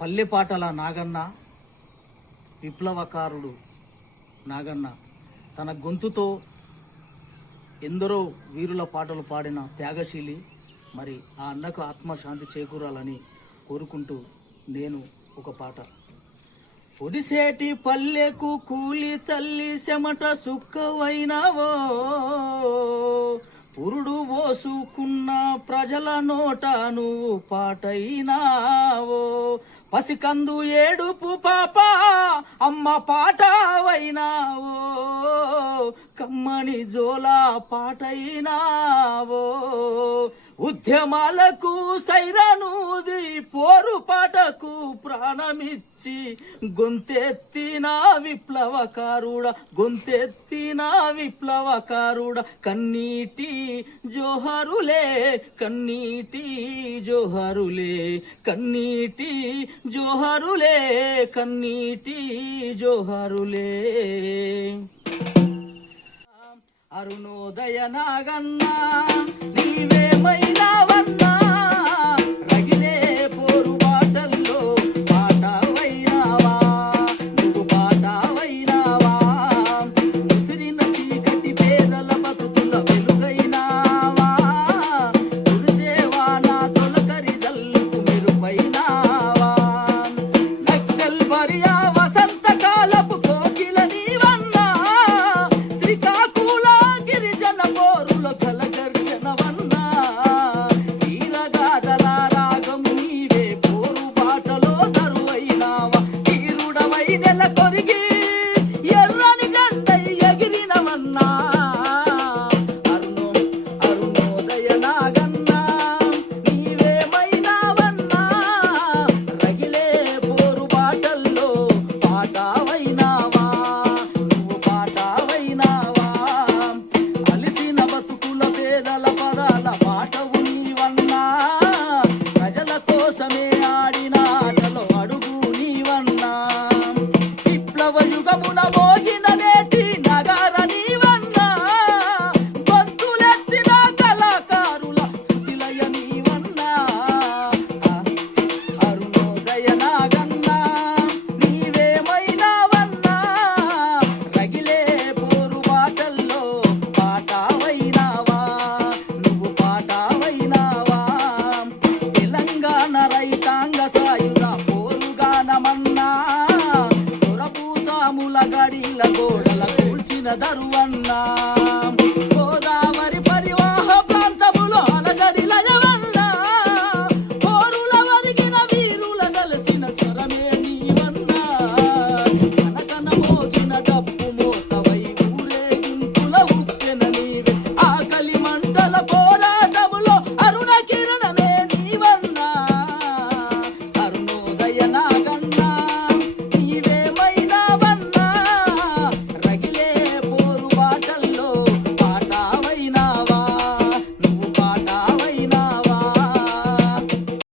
పల్లెపాటల నాగన్న, విప్లవకారుడు నాగన్న తన గొంతుతో ఎందరో వీరుల పాటలు పాడిన త్యాగశీలి. మరి ఆ అన్నకు ఆత్మశాంతి చేకూరాలని కోరుకుంటూ నేను ఒక పాట. ఒడిసేటి పల్లెకు కూలి తల్లి చెమట సుక్కవైనవో, పురుడు పోసుకున్న ప్రజల నోట నువ్వు పాటైనావో, పసికందు ఏడుపు పాప అమ్మ పాటవైనావో, కమ్మని జోలా పాటైనావో, ఉద్యమాలకు సైరనూది పోరు పాటకు ప్రాణమిచ్చి గొంతెత్తిన విప్లవకారుడ, గొంతెత్తిన విప్లవకారుడ, కన్నీటి జోహరులే, కన్నీటి జోహరులే, కన్నీటి జోహరులే, కన్నీటి జోహరులే. అరుణోదయ నాగన్న నీవేమైనావా